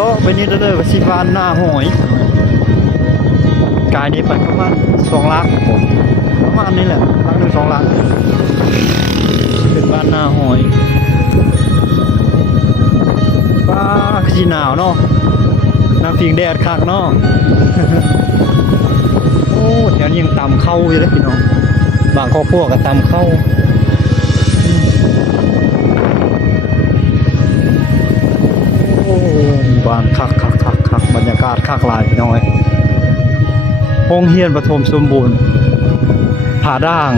เลาะไปนี่เรื่อๆก็สิบ้านหน้าหอยกายนี้ไปประมาณสองลักผมประมาณนี้แหละลักหนึ่งสองลักเป็นบ้านหน้าหอยฟ้าคือสิหนาวเนาะน้ำพิงแดดคักเนาะโอ้แถวนี้ยังตำเข้าอยู่เลยพี่น้องบางครอบครัวก็ตำเข้า คักหลายพี่น้อยโรงเฮียนประถมสมบูรณ์ผาด่าง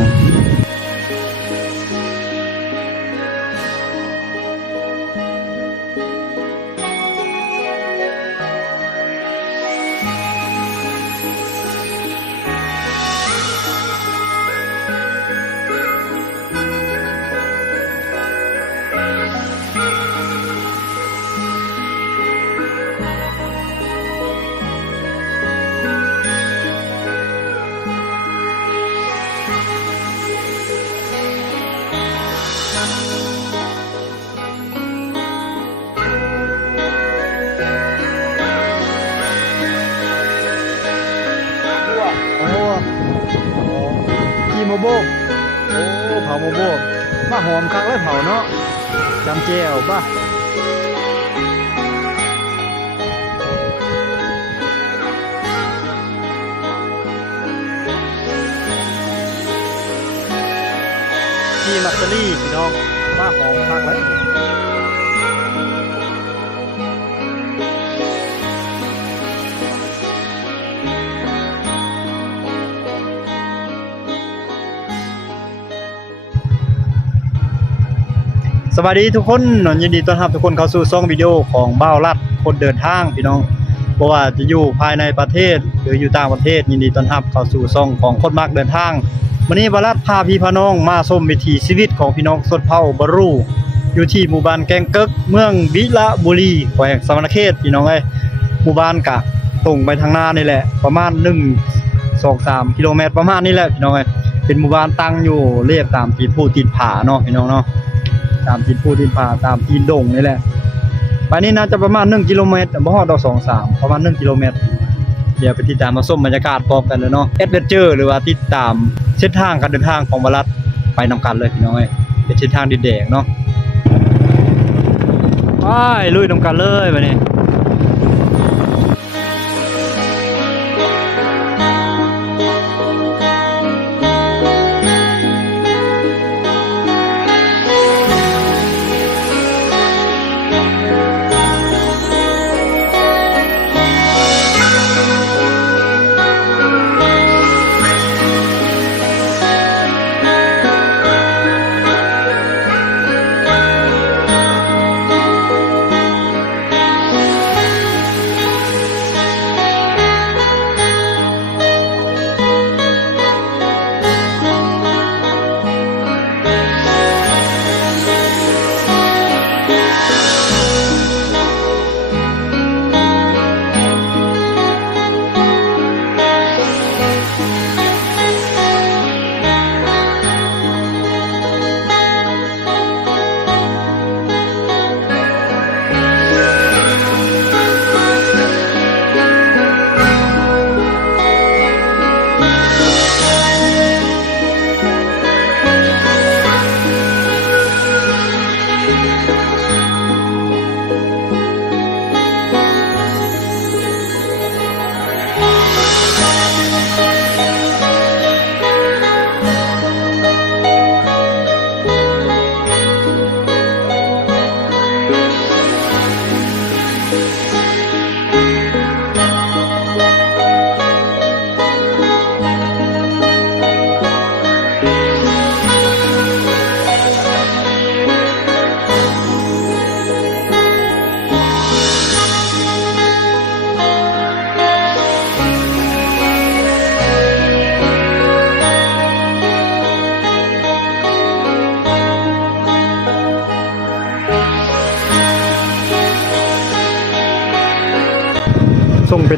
มาหอมคักเลยสวัสดีทุกคนยินดีต้อนรับทุกคนเข้าสู่ช่องวิดีโอของบ้าวลัดคนเดินทางพี่น้องเพราะว่าจะอยู่ภายในประเทศหรืออยู่ต่างประเทศยินดีต้อนรับเข้าสู่ช่องของคนมักเดินทาง วันนี้บาวลัดพาพี่พน้องมาชมวิถีชีวิตของพี่น้องสดเผ่าบรูอยู่ที่หมู่บ้านแกงเกิกเมืองวิระบุรีแขวงสวรรณเขตพี่น้องเอ้ยหมู่บ้านกะตรงไปทางหน้านี่แหละ ประมาณ1 2 3กิโลเมตรประมาณนี้แหละพี่น้องเอ้ยเป็นหมู่บ้านตั้งอยู่เรียบตามตีนผู้ตีนผาเนาะพี่น้องเนาะตามตีนผู้ตีนผาตามตีนดงนี่แหละไปนี่น่าจะประมาณ1กิโลเมตรบ่ฮอดดอก2 3ประมาณ1กิโลเมตรเดี๋ยวไปติดตามมาส้มบรรยากาศพร้อมกันเลยเนาะแอดเวนเจอร์หรือว่าติดตามเส้นทางการเดินทางของบรัตไปนำกันเลยพี่น้องเอ้เป็นเส้นทางดินแดงเนาะไปลุยนำกันเลยไปเนี่ย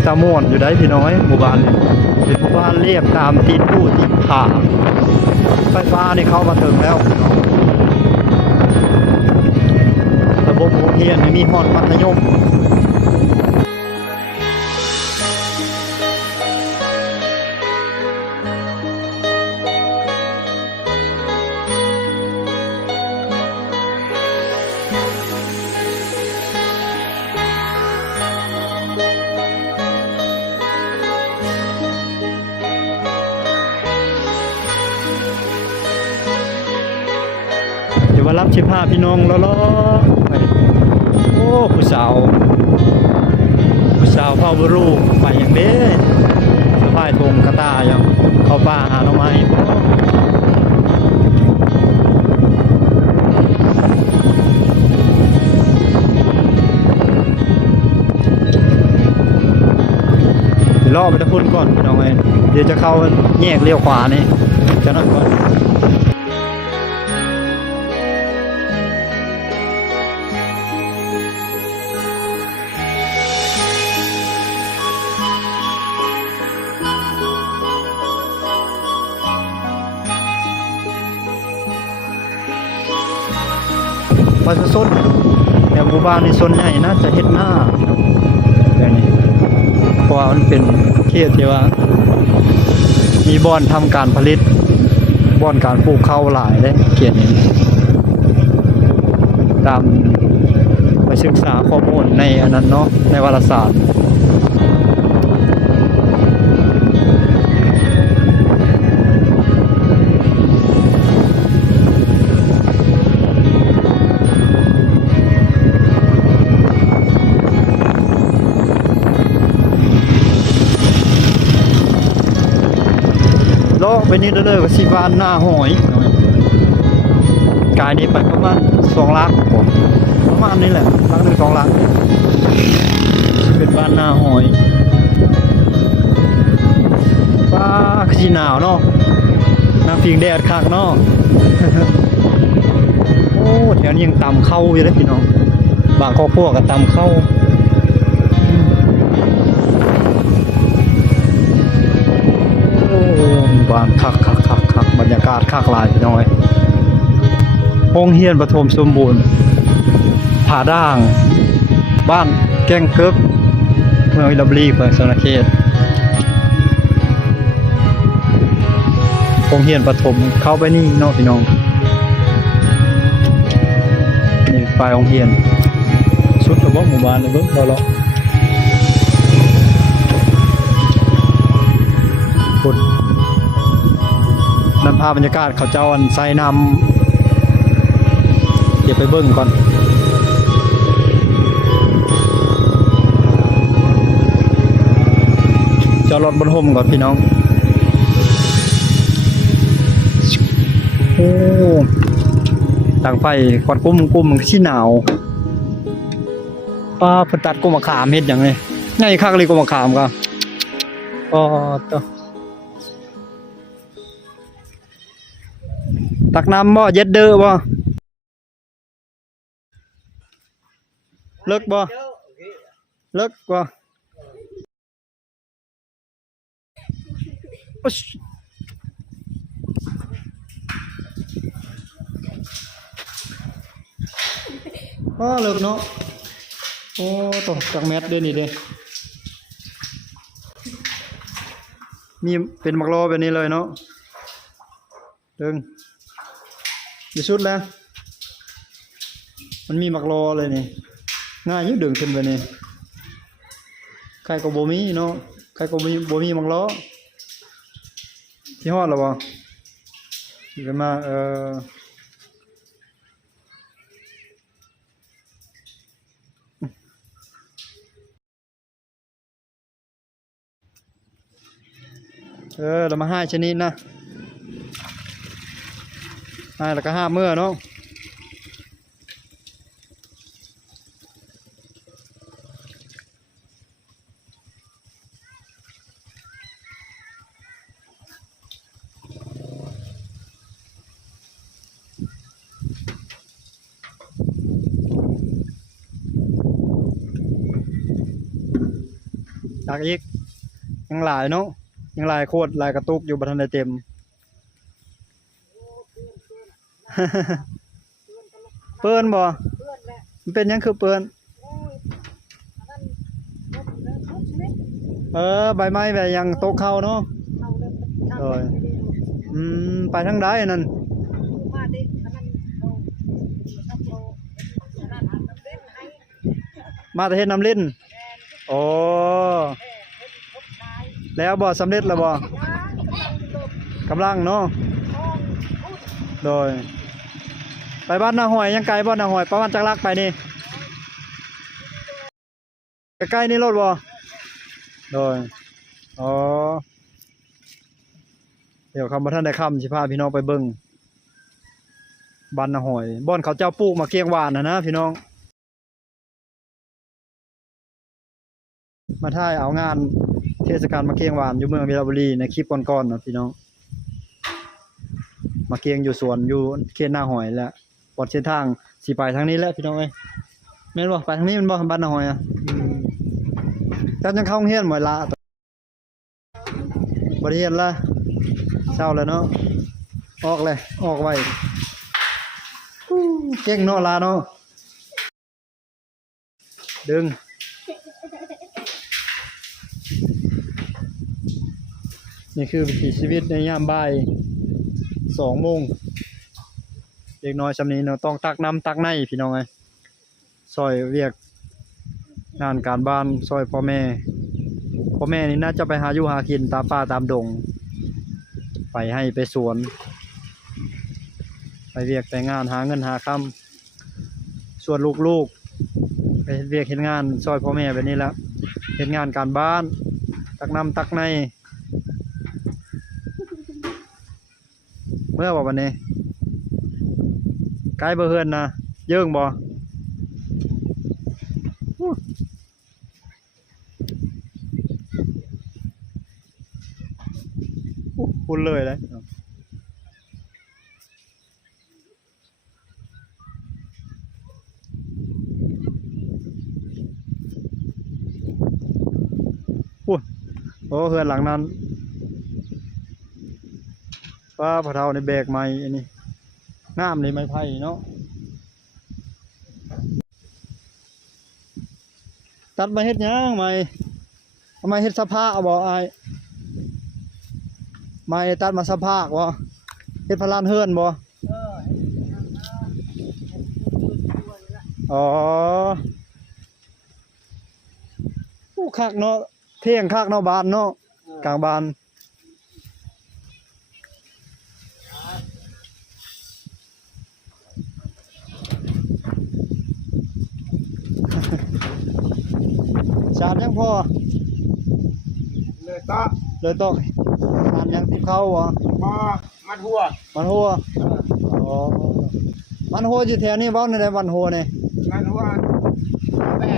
ตาม่วนอยู่ได้พี่น้อยหมู่บ้านนี่เป็นหมู่บ้านเรียบตามตีนผู้ตีนผาไฟฟ้านี่เข้ามาถึงแล้วระบบโรงเรียนมีหอดมัธยม ชิพาพี่น้องล้อๆไปโอ้ผู้สาวผู้สาวเผาบรูไปอย่างเด้สะพายธงกระตาอย่างเขาป่าหาหน่อไม้บ่อไปตะพุ่นก่อนพี่น้องเอ้ยเดี๋ยวจะเข้าแยกเลี้ยวขวานี่จะหน่อยก่อน ว่าจะส้นแต่หมู่บ้านในโซนใหญ่น่าจะเห็ดหน้าแบบนี้เพราะว่ามันเป็นเขตที่ว่า มีบ่อนทำการผลิตบ่อนการปลูกข้าวหลายเลยเขตนี้ตามไปศึกษาข้อมูลในอันนั้นเนาะในวารสาร เลาะไปนี่เรื่อยๆก็สิวานหน้าหอยกายนี้ไปประมาณสองลักผมประมาณนี้แหละลักหนึ่งสองลักเป็นบ้านหน้าหอยป้าคือสิหนาวเนาะน้ำพิงแดดคักเนาะโอ้แถวนี้ยังตำเข้าอยู่เลยพี่น้องบางครอบครัวก็ตำเข้า บ้านคักคักคักคักบรรยากาศคักหลายพี่น้อยโรงเรียนประถมสมบูรณ์ผาด่าง บ้านแก้งเกิกเมืองอิลาบรีแขวงสนเขตโรงเรียนประถมเข้าไปนี่นาะพี่น้องนี่ปลายของเฮียน สุดระบบหมู่บ้านเลยเบิ่งเราเลาะคุณ นำภาพบรรยากาศเขาเจ้าอันใส่นำเดี๋ยวไปเบิ่งก่อนจอดรถบนห่มก่อนพี่น้องโอ้ต่างไปควันกุ้มกุ้มมันขี้หนาวป้าเพนตัดกุ้มมะขามเฮ็ดหยังเลยง่ายคักเลยกุ้มมะขามก็อ๋อตัว ตักน้ำบ่เย็ดเด้อบ่เลิกบ่เลิกบ่อุ๊ยก็เลิกเนาะ โอ้ตกจากแมทเด้นี่เด้มีเป็นมักโลแบบนี้เลยเนาะดึง ดีสุดแล้ว มันมีมักโลเลยนี่ ง่ายยิ่งดึงขึ้นไปนี่ใครก็บ่มีเนาะใครก็บ่มีบ่มีมักโลที่ฮอดแล้วบ่สิกันมาเอ่อเออเรามาให้ชนิดนะ ให้แล้วก็ห้าเมื่อเนาะจากอีกยังหลายเนาะยังหลายโคตรหลายกระตุกอยู่บัทันไดเต็ม เปิ้นบ่มันเป็นยังคือเปิ้นเออใบไม้แบบยังตกเข้าเนาะโอ้ยอืมไปทางใดนั่นมาแต่เฮ็ดน้ำลิ้นโอ้แล้วบ่สำเร็จแล้วบ่กำลังเนาะโดย ไปบ้านนาหอยยังไกลบ้านนาหอยประมาณจักรักไปนี่ใกล้ๆนี่รถบ่โดยอ๋อเดี๋ยวคำว่าท่านได้คำสิพาพี่น้องไปเบิ่งบ้านนาหอยบ่อนเขาเจ้าปลูกมาเกียงหวานนะนะพี่น้อง มาถ่ายเอางานเทศกาลมาเกียงหวานอยู่เมืองเวลาบุรีในคลิปก่อนๆเนะพี่น้องมาเกียงอยู่สวนอยู่เขตหน้าหอยแหละบอดเส้นทางสิไปทางนี้แหละพี่น้องเอ้ยแม่นบ่ไปทางนี้มันบ่บ้านหนาหอยอะจันยังเข้าโรงเรียนหมอยละบ่ได้เรียนละเช้าแล้วเนาะออกเลยออกไว้เก่งเนาะลาเนาะดึงนี่คือวิถีชีวิตในยามบ่ายสองโมง เด็กน้อยชำนี้เนาะต้องตักน้ำตักในพี่น้องไงซอยเรียกงานการบ้านซอยพ่อแม่พ่อแม่นี่น่าจะไปหาอยู่หากินตามป่าตามดง ไปให้ไปสวน ไปเรียกแต่งานหาเงินหาคำส่วนลูกๆ ไปเรียกเห็นงานซอยพ่อแม่แบบนี้แล้วเห็นงานการบ้าน ตักน้ำตักใน เมื่อบอกวันนี้ ไกลเบอร์เฮือนนะเยิ่งบ่อู้อู้พุ่นเลยเลยอู้โอ้เฮือนหลังนั้นป้าพะเทาในแบกไม้อันนี้ งามเลยไม้ไผ่เนาะตัดมาเฮ็ดยังไม้เอามาเฮ็ดสภาเอาบ่อายไม้ตัดมาสภาบ่เฮ็ดพลานเฮือนบ่อ๋อผู้คักเนาะเที่ยงคักเนาะบานเนาะกลางบานาดยังพอเลยก็เลยต้องชาดยังติดเข้าวะมามาทั่วมันหัวอ๋อมันหัวอยู่แถวนี้บ้านในวันหัวนี่มาทั่วแม่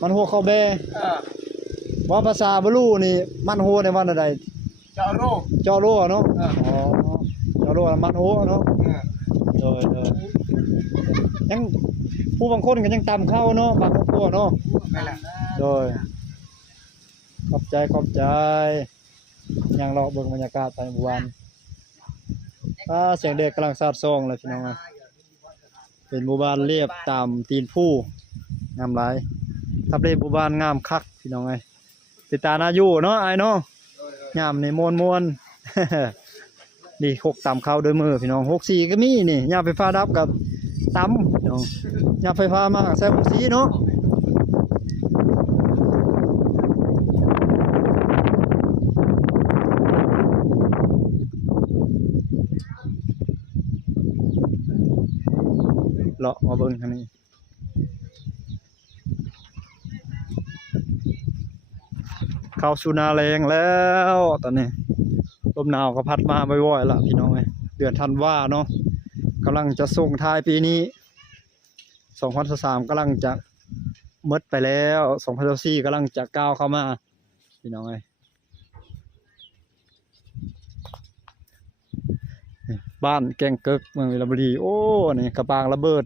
มันหัวเข้าแบเออว่าภาษาบลูนี่มันหัวในวันใดเจ้าโรคจอรัวเนาะเอออ๋อจอรัวมันหัวเนาะเออโดยโดยยังผู้บางคนก็ยังตำเข้าเนาะบางครอบครัวเนาะนั่นแหละ โดย ขอบใจขอบใจยังรอเบิ่งบรรยากาศไปเมื่อวานอ่าเสียงเด็กกำลังสาดซองเลยพี่น้องอะเป็นหมู่บ้านเรียบตามตีนผู้งามหลายทับเลหมู่บ้านงามคักพี่น้องไงติดตานาอยู่เนาะไอ้เนาะงามในมวนมวนนี่หกตำเข้าด้วยมือพี่น้องหกสี่ก็มีนี่ยาไฟฟ้าดับกับตำพี่น้องยาไฟฟ้ามาใส่หกสี่เนาะ เลาะมาเบิ่งทางนี้เข้าสู่นาแรงแล้วตอนนี้ลมหนาวก็พัดมาบ่อยๆละพี่น้องเอ้เดือนธันวาเนาะกำลังจะส่งท้ายปีนี้2023กำลังจะมดไปแล้ว2024กำลังจะก้าวเข้ามาพี่น้องเอ้ยนี่ บ้านแกงเกิกเมืองวิลบุรีโอ้นี่กระปางระเบิด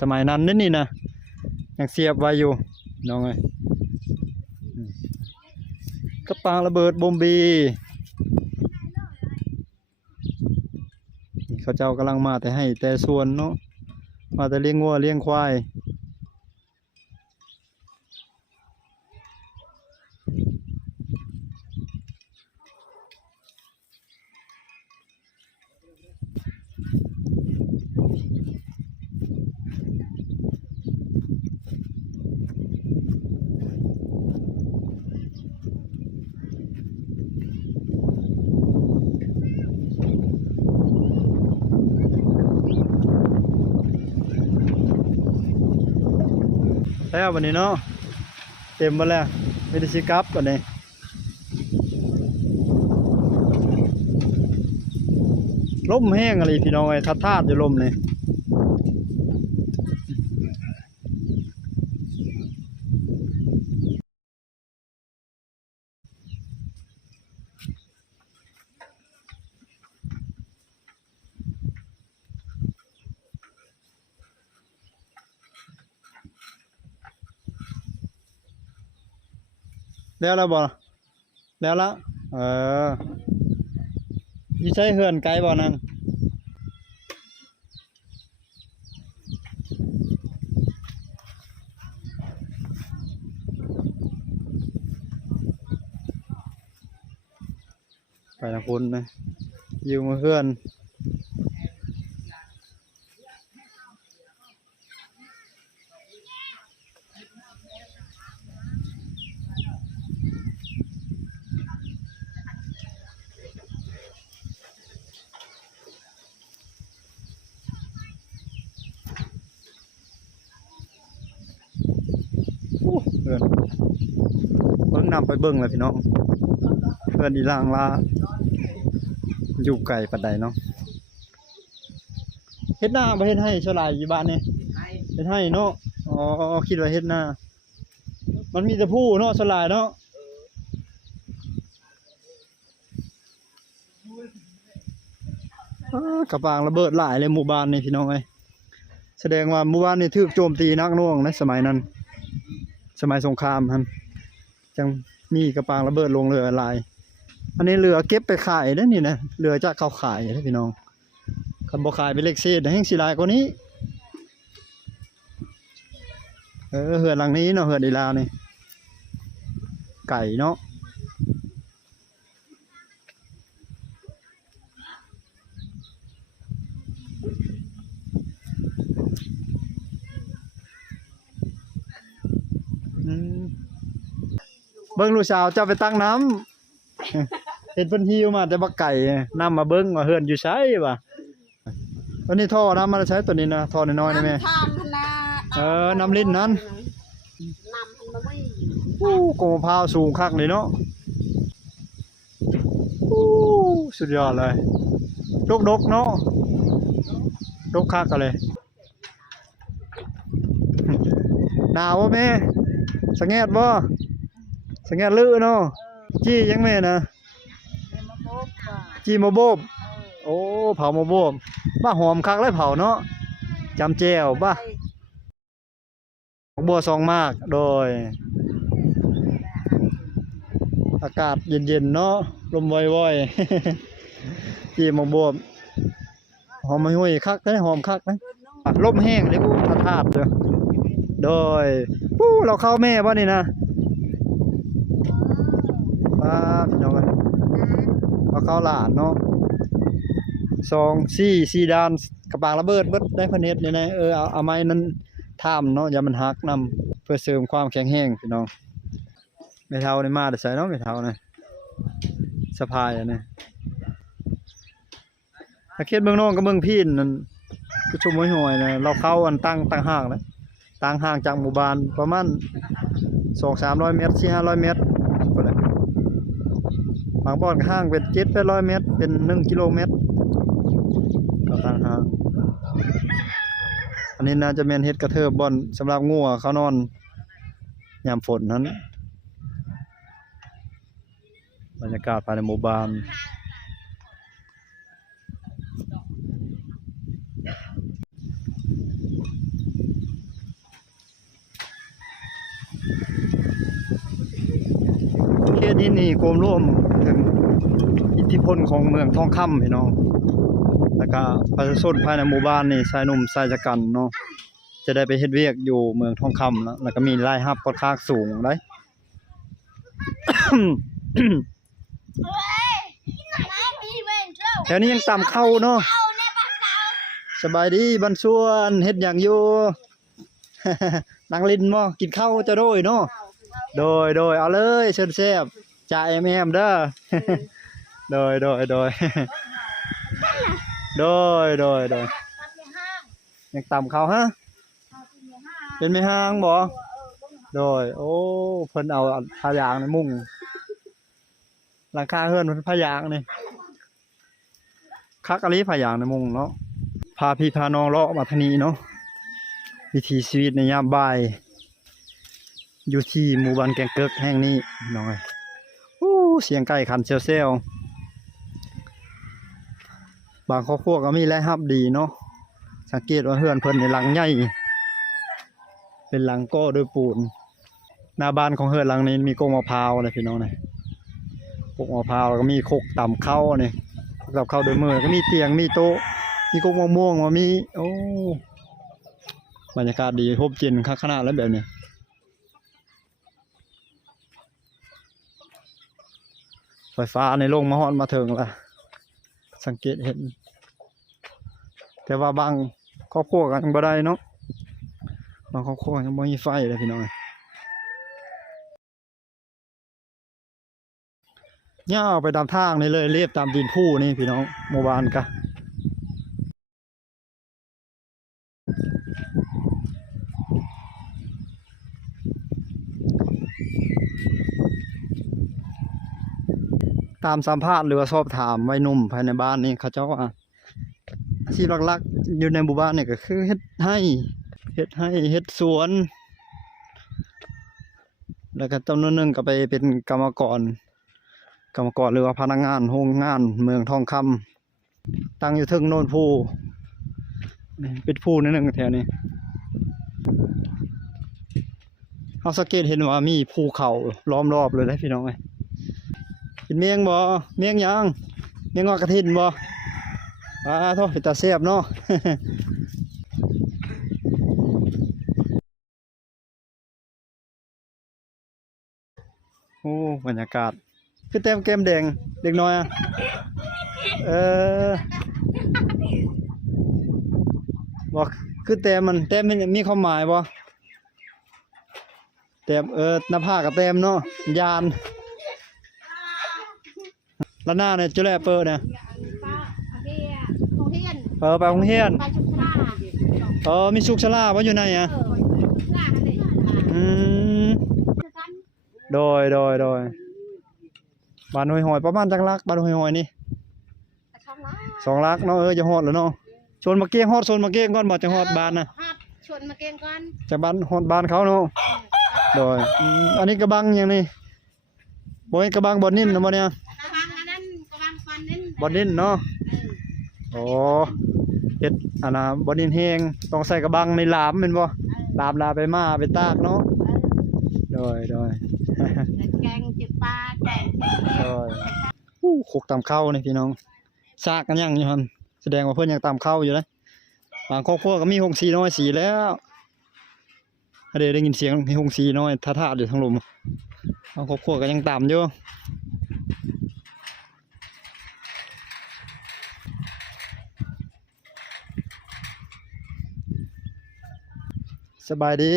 สมัยนั้นนี่นี่นะยังเสียบไว้อยู่น้องไงกระปางระเบิดบอมบีเขาเจ้ากำลังมาแต่ให้แต่ส่วนเนาะมาแต่เลี้ยงงัวเลี้ยงควาย แล้ววันนี้เนาะเต็มหมาแล้วไม่ได้สิกลับวันนี้ลมแห้งอะไรพี่น้องไอ้ทัดทาดอยู่ลมนี่ แล้วแล้วบ่แล้วละเอออยู่ใช้เฮือนไกลบ่นั่นไปทางคุณนะอยู่มาเฮือน โอ้เพื่อน เบิ่งเบิ่งเลยพี่น้องเพื่อนอีหลางลาอยู่ไกลปานใดเนาะเฮ็ดหน้าบ่เฮ็ดให้เท่าไหร่อยู่บ้านนี่ยเฮ็ดให้เนาะอ๋อคิดว่าเฮ็ดหน้า มันมีแต่ผู้เนาะสลายเนาะอ้ากระปางระเบิดหลายเลยหมู่บ้านนี่พี่น้องเอ้แสดงว่าหมู่บ้านนี่ถูกโจมตีนักน่วงในสมัยนั้น สมัยสงครามครับจัง มีกระปางระเบิดลงเรือหลาย อันนี้เรือเก็บไปขายได้นี่นะเรือจะเข้าขายนะพี่น้องคันบ่ขายเป็นเลขเศษแห่งสิลายกว่านี้เออเหือนหลังนี้เนาะเหือนอีลาวนี่ไก่เนาะ บิ้งลูกสาวเจ้าไปตั้งน้ำเห็นเพิ่นหิวมาแต่บักไก่นำมาเบิ้งว่าเฮือนอยู่ใช้ป่ะอันนี้ท่อน้ำมาใช้ตัวนี้นะท่อน้อยๆนี่แม่ทานพนาเออน้ำลิ้นนั้นนำพันมาไม่อู้โกมะพร้าวสูงคักเลยเนาะอู้สุดยอดเลยดกดกๆเนาะดกคักกันเลยหนาวบ่แม่สังเกตบ่ สังเกตลือเนาะจี้ยังแม่นะเป็นมาโป๊กว่าจี้มาโบบโอ้เผามาโบบบ้าหอมคักเลยเผาเนาะจำแจวบ้าบัวซองมากโดย อากาศเย็นๆเนาะลมว่อยๆจีหมองบวบหอมไม่ห้ยคักได้หอมคักนะอะลมแห้งเลยกูทาทาบเด้อโดยปู้เราเข้าแม่บ่นี่นะ ป้าพี่น้องเอ้ยเราเข้าหลานเนาะสองสี่สี่ดานกระปางระเบิดเบิดได้พเน็ตนี่ยนะเออเอาเอาไม้นั้นท่ามเนาะอย่ามันหักนำเพื่อเสริมความแข็งแรงพี่น้องไม่เท่านี่มาแต่ใส่เนาะไม่เท่านะสะพายอันนี้ถ้าเขตเมืองนอกกับเมืองพีนนั่นผู้ชมห้วยห่วยนะเราเข้าอันตั้งตั้งห้างแล้วตั้งห่างจากหมู่บ้านประมาณสองสามร้อยเมตรสี่ห้าร้อยเมตรางบ่อนก็ห่างเป็นเจ็ดแปดร้อยเมตร เป็นหนึ่งกิโลเมตร ก็ต่างห่าง อันนี้น่าจะเป็นเฮ็ดกระเทิบบ่อนสำหรับงัวเขานอนยามฝนนั้น บรรยากาศภายในหมู่บ้าน นี้นี่กรมร่วมถึงอิทธิพลของเมืองทองคำพี่น้องแล้วก็ประชาชนภายในหมู่บ้านนี่ชายหนุ่มชายชะกันเนาะจะได้ไปเฮ็ดเวียกอยู่เมืองทองคำแล้วแล้วก็มีรายรับค่อนข้างสูงได้แถวนี้ยังต่ำเข้าเนาะสบายดีบันส่วนเฮ็ดหยังอยู่นางลินบ่กินข้าวจะโดยเนาะโดยโดยเอาเลยเชิญแซ่บ จ่าเอ็มเอ็มเด้อโดยโดยโดยโดยโดยโดยยังต่ำเขาฮะ เป็นไม่ห้างบ่โดย โอ้ เพิ่นเอาผ้ายางในมุงหลังคาเฮือนเพิ่นผ้ายางนี่คักอะลีผ้ายางในมุงเนาะพาพี่พาน้องเลาะมาทางนี้เนาะวิถีชีวิตในยามบ่าย อยู่ที่หมู่บ้านแกงเกิกแห่งนี้น้องเอ้ยโอ้ เสียงไก่ขันเซลๆบางครอบครัวก็มีรายรับดีเนาะสังเกตว่าเฮือนเพิ่นในหลังใหญ่เป็นหลังก่อด้วยปูน หน้าบ้านของเฮือนหลังนี้มีกงมะพร้าวนะพี่น้องนะกงมะพร้าวแล้วก็มีโคกต่ำเข้าเนี่ยกับเข้าด้วยมือก็มีเตียงมีโต๊ะ มีกงมะม่วงมามีโอ้บรรยากาศดีพบจินคักขนาดแล้วแบบนี้ ไฟฟ้าในโรงมาฮอนมาถึงละสังเกตเห็น แต่ว่าบางครอบครัวกันบ่ได้เนาะบางครอบครัวยังบ่มีไฟเลยพี่น้องย่าเอาไปตามทางนี่เลยเรียบตามดินผู้นี่พี่น้องหมู่บ้านกะ ตามสัมภาษณ์หรือว่าสอบถามวัยหนุ่มภายในบ้านนี่เขาเจ้าว่าอาชีพหลักๆอยู่ในหมู่บ้านนี่ก็คือเฮ็ดให้เฮ็ดให้เฮ็ดสวน แล้วก็จำนวนหนึ่งก็ไปเป็นกรรมกร กรรมกรหรือว่าพนักงานโรงงานเมืองทองคำตั้งอยู่ทึ่งโนนภูนี่เป็นภูนิดหนึงแถวนี้เฮาสังเกตเห็นว่ามีภูเขาล้อมรอบเลยนะพี่น้องเอ้ กินเมียงบ่เมียงยังเมียงงอกกระถินบ่อ่าโทษเป็นตาแซ่บเนาะโอ้บรรยากาศคือเต็มเกมแดงเด็กน้อยอะเออบอกคือเต็มมันเต็มมันมีความหมายบ่เต็มเออหน้าผากกับเต็มเนาะยาน แล้วหน้าเนี่ยจุแลเปิดเนี่ยป้าเฮียโรงเรียนเออไปโรงเรียนไปชุมพราเออมีสุขชลาบ่อยู่ไหนอะเออหน้ากันเลยอืมกันโดยโดยโดยบ้านห้วยหอยประมาณจักลักบ้านห้วยหอยนี่ช่องละสองลักเนาะเออจะฮอดแล้วเนาะชวนมาเก้งฮอดชวนมาเก้งก่อนบ่จังฮอดบ้านน่ะฮัดชวนมาเกงก่อนจากบ้านฮอดบ้านเขาเนาะโดยอืมอันนี้กระบังหยังนี่บ่ให้กระบังบ่นิ่นนะบ่เนี่ย กระวังอันนั้นกระวัง ฟันนั่นบ่นิ่นเนาะเออโอ้เฮ็ดอันน่ะบ่นิ่นแฮงต้องใส่กระบังในหลามแม่นบ่หลามลาไปมาไปตากเนาะโดยโดยเออแกงจิปลาแกงเผ็ดโดยอู้ขกตามเข้านี่พี่น้องซากกันยังอยู่หั่นแสดงว่าเพิ่นยังตามเข้าอยู่นะบางครอบครัวก็มีหงสีน้อยสีแล้วอันเดได้ยินเสียงมีหงสีน้อยท่าๆอยู่ทางลมบางครอบครัวก็ยังตามอยู่ สบายดี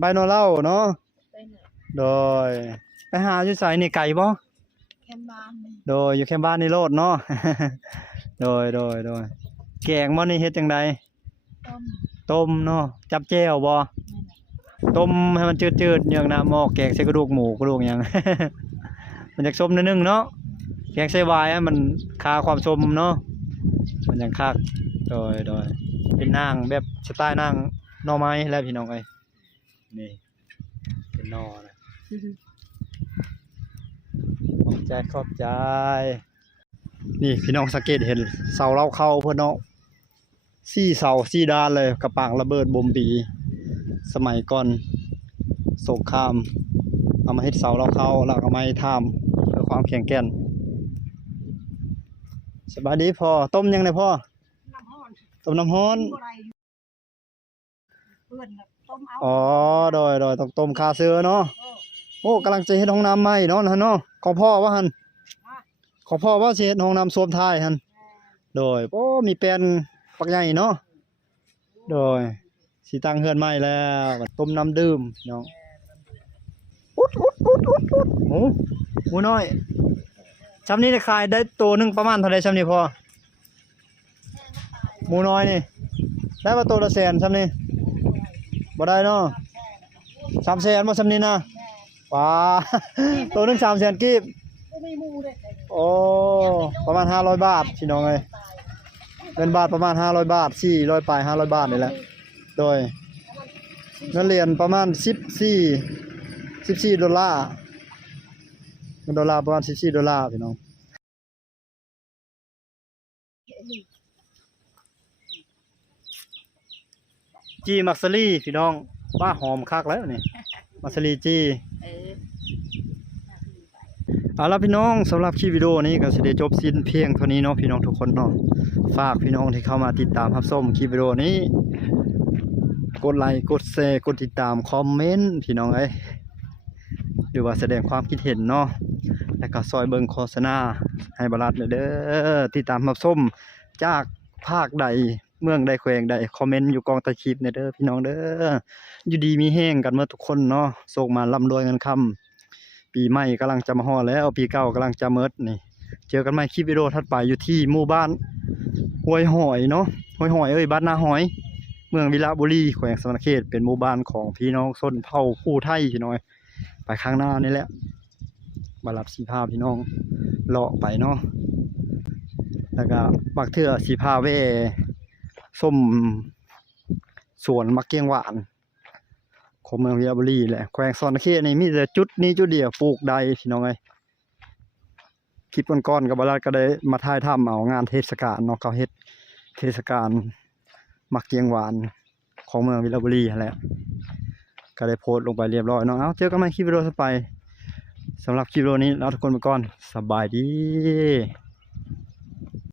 บายนอนเล่าเนาะไปไหนโดยไปหาอยู่ไสนี่ไก่บ่แคมบ้านโดยอยู่แค่บ้านนี่โลดเนาะโดยโดยโดยแกงบ่นี่เฮ็ดจังใดต้มต้มเนาะจับแจ่วบ่ต้มให้มันจืดๆอย่างน้ำหม้อแกงใส่กระดูกหมูกระดูกหยังมันจักส้มนิดนึงเนาะแกงใส่วายให้มันคาความส้มเนาะมันจังคักโดยโดยเป็นนางแบบสไตล์นางห น่อไม้แล้วพี่น้องเอ้ยนี่เป็นหน่อนะขอบใจขอบใจ นี่พี่น้องสังเกตเห็นเสาเล่าเข้าเพื่อนเนาะสี่เสาสี่ด้านเลยกระปางระเบิดบมบีสมัยก่อนสงครามเอามาเฮ็ดเสาเล่าเข้าแล้วก็มาให้ทำเพื่อความแข็งแกร่งสบายดีพ่อต้มยังไงพ่อน้ำห้อนต้มน้ำร้อนบ่ได้เพื่อนน่ะต้มเอาอ๋อโดยโดยต้องต้มคาเสือเนาะโอ้กำลังจะเฮ็ดห้องน้ำใหม่เนาะนะเนาะของพ่อว่าหั่นของพ่อว่าสิเฮ็ดห้องน้ำส้วมท้ายหั่นโดยโอ้มีแปลนปักใหญ่เนาะโดยสีตั้งเฮือนใหม่แล้วต้มน้ำดื่มเนาะอุดอุดอุดอุดอุดหมูหมูน้อยชำนี้ได้ขายได้ตัวหนึงประมาณเท่าไรชำนี้พอหมูน้อยนี่ได้มาตัวละแสนชำนี้ บ่ได้เนาะสามแสนบ่ซำนี้นะแม่ว้าตัวหนึง3แสนกีบก็ไม่มูเลยโอ้ประมาณ500บาทพี่น้องเอ้ยตายเงินบาทประมาณ500บาท400ปลาย500บาทนี่แหละโดยเงินเหรียญประมาณ14 14ดอลลาร์เงินดอลลาร์ประมาณ14ดอลลาร์พี่น้อง จีมักซลี่พี่น้องป้าหอมคักแล้วนี่มักซลี่จีเออเอาล่ะพี่น้องสำหรับคลิปวิดีโอนี้ก็สิได้จบสิ้นเพียงเท่านี้เนาะพี่น้องทุกคนเนาะฝากพี่น้องที่เข้ามาติดตามรับชมคลิปวิดีโอนี้ กดไลค์กดแชร์กดติดตามคอมเมนต์พี่น้องเอ้ยหรือว่าแสดงความคิดเห็นเนาะแล้วก็ซอยเบิ่งโฆษณาให้บรัดเด้อติดตามรับชมจากภาคใด เมืองใดแขวงใดคอมเมนต์อยู่กองต้คลิปเนี่ยเด้อพี่น้องเด้ออยู่ดีมีแห้งกันเมื่อทุกคนเนาะส่งมาร่ำรวยเงินคำปีใหม่กำลังจะมาฮอดแล้วปีเก่ากำลังจะเมิดนี่ เจอกันใหม่คลิปวิดีโอถัดไปอยู่ที่หมู่บ้านห้วยหอยเนาะห้วยหอยเอ้ยบ้านนาหอย เมืองวิระบุรีแขวงสวรรณเขตเป็นหมู่บ้านของพี่น้องชนเผ่าผู้ไทยพี่น้อย ไปข้างหน้านี่แหละมารับสีพาพี่น้องเลาะไปเนาะแล้วก็บักเทื่อสีพาเว ส้มสวนมักเกียงหวานของเมืองวิรบุรีแหละแขวงสวรรณเขตนี่มีแต่จุดนี้จุดเดียวปลูกใดพี่น้องเอ้คลิปก่อนๆกับบาลาดก็ได้มาถ่ายทำเอางานเทศกาลเนาะเขาเฮ็ดเทศกาลมักเกียงหวานของเมืองวิระบุรีแหละก็ได้โพสต์ลงไปเรียบร้อยเนาะเอาเจอกันใหม่คลิปวิดีโอต่อไปสำหรับคลิปวิดีโอนี้ลาทุกคนไปก่อนสบายดี